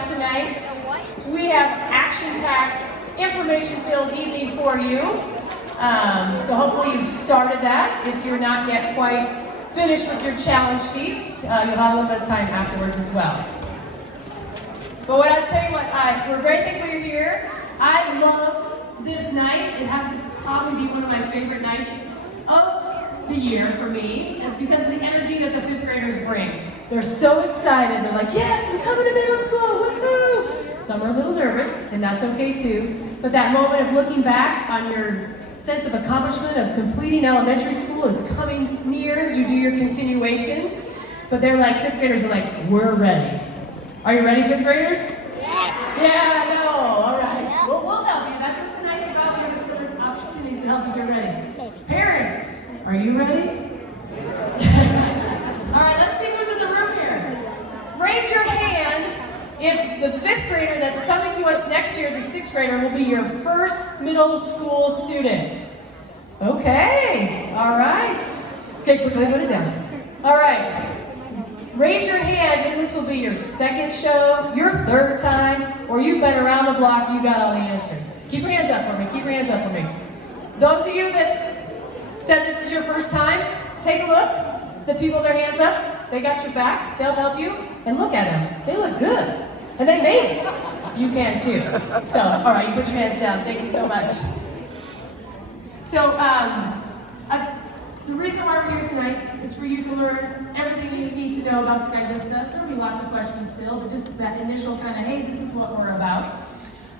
out tonight. We have action-packed, information-filled evening for you. So hopefully you've started that. If you're not yet quite finished with your challenge sheets, you'll have a little bit of time afterwards as well. But what I'll tell you what, we're very thankful you're here. I love this night. It has to probably be one of my favorite nights of the year for me, is because of the energy that the fifth graders bring. They're so excited. They're like, yes, I'm coming to middle school, woohoo! Some are a little nervous, and that's okay too. But that moment of looking back on your sense of accomplishment of completing elementary school is coming near as you do your continuations. But they're like, fifth graders are like, we're ready. Are you ready, fifth graders? Yes. Yeah, I know. All right. Well, we'll help you. That's what tonight's about. We have further opportunities to help you get ready. Parents, are you ready? All right, let's see who's in the room here. Raise your hand if the fifth grader that's coming to us next year as a sixth grader will be your first middle school student. Okay, all right. Okay, quickly put it down. All right. Raise your hand if this will be your second show, your third time, or you've been around the block, you got all the answers. Keep your hands up for me, keep your hands up for me. Those of you that said this is your first time, take a look. The people with their hands up, they got your back, they'll help you, and look at them. They look good, and they made it. You can too. So, all right, you put your hands down. Thank you so much. So, the reason why we're here tonight is for you to learn everything you need to know about Sky Vista. There'll be lots of questions still, but just that initial kind of, hey, this is what we're about.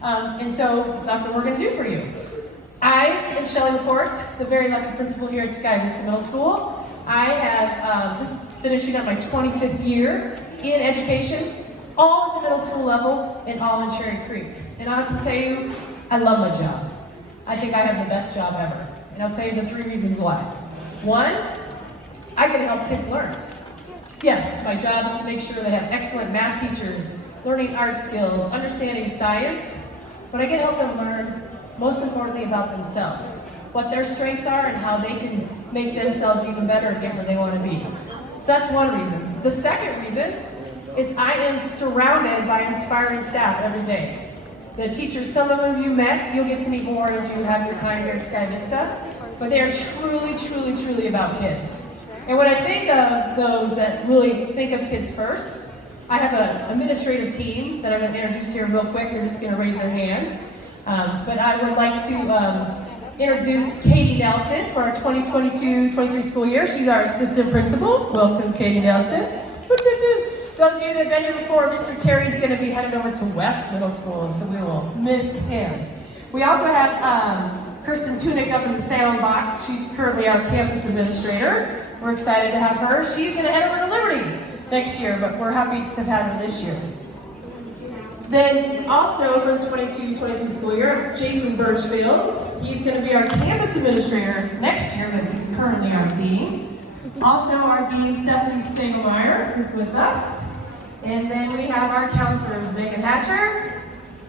And so that's what we're going to do for you. I am Shelley McCourt, the very lucky principal here at Sky Vista Middle School. I have, this is finishing up my 25th year in education, all at the middle school level and all in Cherry Creek. And I can tell you, I love my job. I think I have the best job ever. And I'll tell you the 3 reasons why. 1, I get to help kids learn. Yes, my job is to make sure they have excellent math teachers, learning art skills, understanding science, but I get to help them learn, most importantly, about themselves, what their strengths are and how they can make themselves even better and get where they want to be. So that's one reason. The second reason is I am surrounded by inspiring staff every day. The teachers, some of them you met, you'll get to meet more as you have your time here at Sky Vista. But they are truly, truly, truly about kids. And when I think of those that really think of kids first, I have an administrative team that I'm going to introduce here real quick. They're just going to raise their hands. But I would like to introduce Katie Nelson for our 2022-23 school year. She's our assistant principal. Welcome, Katie Nelson. Those of you that have been here before, Mr. Terry's going to be headed over to West Middle School, so we will miss him. We also have Kirsten Tunick up in the sound box. She's currently our campus administrator. We're excited to have her. She's going to head over to Liberty next year, but we're happy to have had her this year. Then also for the 22-23 school year, Jason Birchfield. He's going to be our campus administrator next year, but he's currently our dean. Also our dean, Stephanie Stengelmeyer, is with us. And then we have our counselors, Megan Hatcher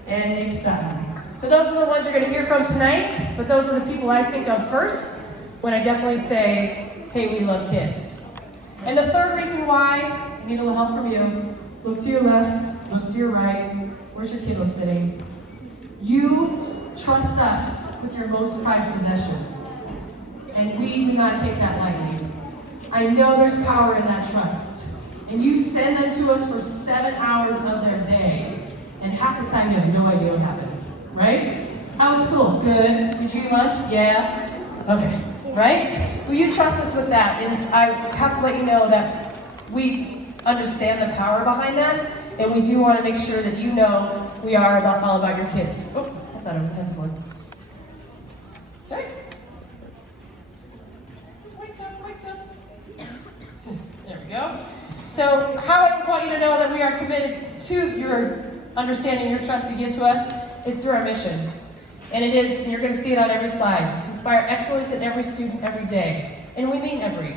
and Nick Sutton. So those are the ones you're going to hear from tonight, but those are the people I think of first when I definitely say, hey, we love kids. And the third reason why, I need a little help from you. Look to your left, look to your right. Where's your kiddo sitting? You trust us with your most prized possession. And we do not take that lightly. I know there's power in that trust. And you send them to us for 7 hours of their day. And half the time you have no idea what happened. Right? How was school? Good. Did you eat lunch? Yeah. Okay. Right? Well, you trust us with that, and I have to let you know that we understand the power behind that, and we do want to make sure that you know we are all about your kids. Oh, I thought it was headboard. Thanks. Wake up. There we go. So, how I want you to know that we are committed to your understanding, your trust you give to us, is through our mission. And it is, and you're going to see it on every slide, inspire excellence in every student every day. And we mean every,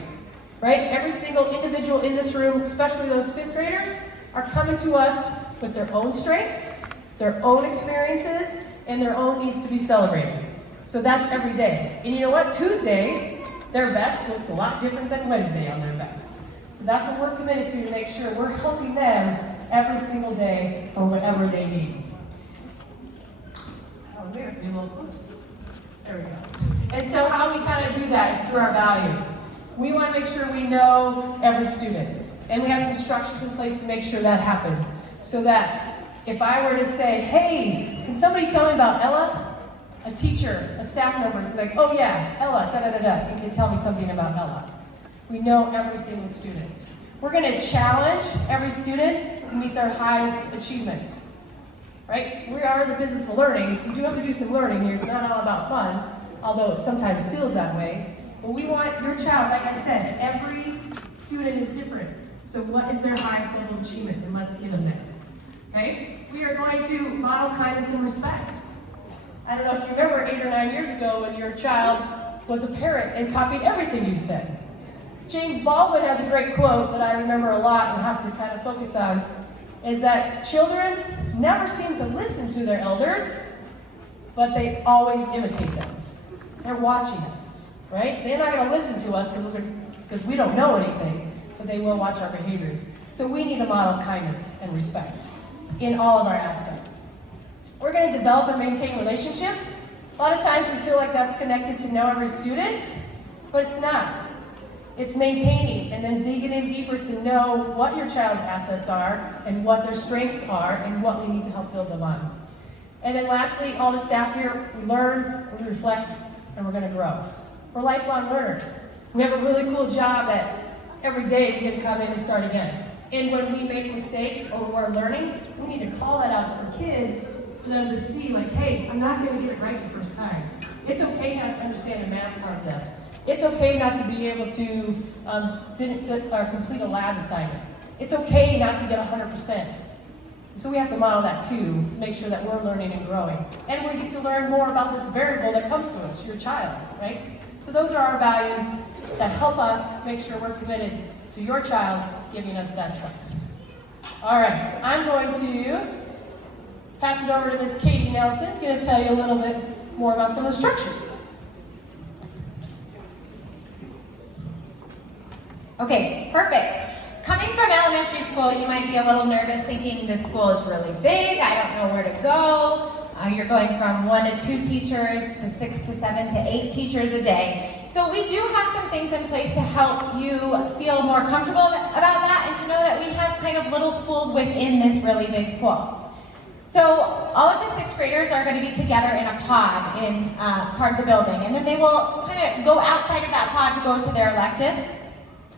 right? Every single individual in this room, especially those fifth graders, are coming to us with their own strengths, their own experiences, and their own needs to be celebrated. So that's every day. And you know what? Tuesday, their best looks a lot different than Wednesday on their best. So that's what we're committed to make sure we're helping them every single day for whatever they need. Oh, we have to be a little closer. There we go. And so how we kind of do that is through our values. We want to make sure we know every student. And we have some structures in place to make sure that happens. So that if I were to say, hey, can somebody tell me about Ella? A teacher, a staff member is like, oh yeah, Ella, da-da-da-da. You can tell me something about Ella. We know every single student. We're going to challenge every student to meet their highest achievement. Right? We are in the business of learning. You do have to do some learning here. It's not all about fun, although it sometimes feels that way. But we want your child, like I said, every student is different. So what is their highest level of achievement? And let's give them that. Okay? We are going to model kindness and respect. I don't know if you remember 8 or 9 years ago when your child was a parrot and copied everything you said. James Baldwin has a great quote that I remember a lot and have to kind of focus on, is that children never seem to listen to their elders, but they always imitate them. They're watching us, right? They're not going to listen to us because we don't know anything, but they will watch our behaviors. So we need to model kindness and respect in all of our aspects. We're going to develop and maintain relationships. A lot of times we feel like that's connected to know every student, but it's not. It's maintaining and then digging in deeper to know what your child's assets are and what their strengths are and what we need to help build them on. And then lastly, all the staff here, we learn, we reflect, and we're going to grow. We're lifelong learners. We have a really cool job that every day we can come in and start again. And when we make mistakes or we're learning, we need to call that out for kids, for them to see like, hey, I'm not going to get it right the first time. It's okay not to understand a math concept. It's okay not to be able to complete a lab assignment. It's okay not to get 100%. So we have to model that too, to make sure that we're learning and growing. And we get to learn more about this variable that comes to us, your child, right? So those are our values that help us make sure we're committed to your child giving us that trust. All right, so I'm going to pass it over to Miss Katie Nelson. Who's going to tell you a little bit more about some of the structures. Okay, perfect. Coming from elementary school, you might be a little nervous thinking this school is really big, I don't know where to go. You're going from 1 to 2 teachers to 6 to 7 to 8 teachers a day. So we do have some things in place to help you feel more comfortable about that and to know that we have kind of little schools within this really big school. So all of the 6th graders are going to be together in a pod in part of the building, and then they will kind of go outside of that pod to go to their electives.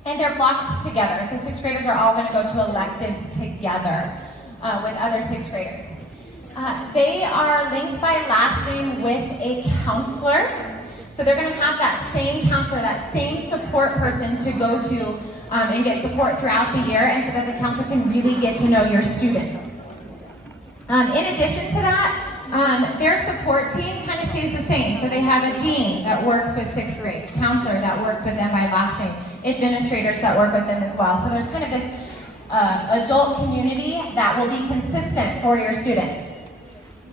And they're blocked together. So 6th graders are all going to go to electives together with other 6th graders. They are linked by last name with a counselor. So they're going to have that same counselor, that same support person to go to and get support throughout the year, and so that the counselor can really get to know your students. In addition to that, their support team kind of stays the same. So they have a dean that works with 6th grade, a counselor that works with them by last name, administrators that work with them as well. So there's kind of this adult community that will be consistent for your students.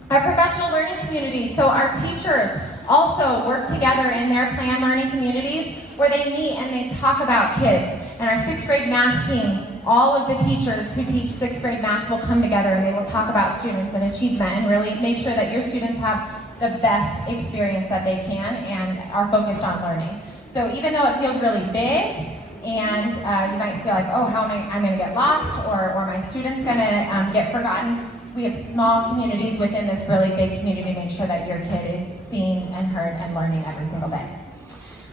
Our professional learning community, so our teachers also work together in their planned learning communities where they meet and they talk about kids. And our 6th grade math team, all of the teachers who teach 6th grade math will come together and they will talk about students and achievement and really make sure that your students have the best experience that they can and are focused on learning. So even though it feels really big and you might feel like, oh, how am I'm going to get lost or my student's going to get forgotten, we have small communities within this really big community to make sure that your kid is seen and heard and learning every single day.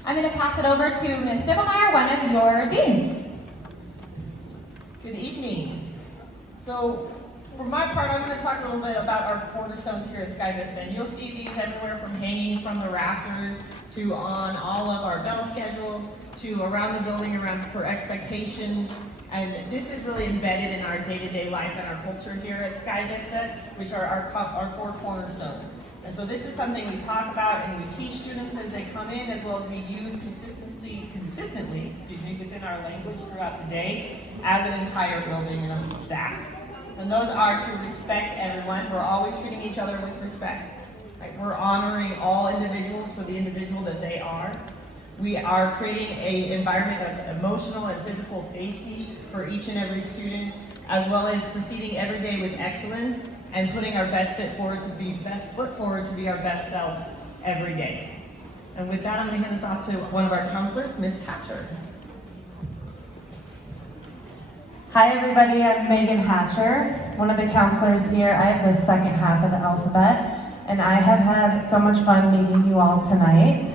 I'm going to pass it over to Ms. Dibblemeyer, one of your deans. Good evening. So for my part, I'm going to talk a little bit about our cornerstones here at Sky Vista. And you'll see these everywhere from hanging from the rafters to on all of our bell schedules to around the building for expectations. And this is really embedded in our day-to-day life and our culture here at Sky Vista, which are our 4 cornerstones. And so this is something we talk about and we teach students as they come in, as well as we use consistently within our language throughout the day as an entire building and staff. And those are to respect everyone. We're always treating each other with respect. Right? We're honoring all individuals for the individual that they are. We are creating an environment of emotional and physical safety for each and every student. as well as proceeding every day with excellence and putting our best foot forward to be our best self every day. And with that, I'm going to hand this off to one of our counselors, Miss Hatcher. Hi everybody, I'm Megan Hatcher, one of the counselors here. I have the second half of the alphabet, and I have had so much fun meeting you all tonight.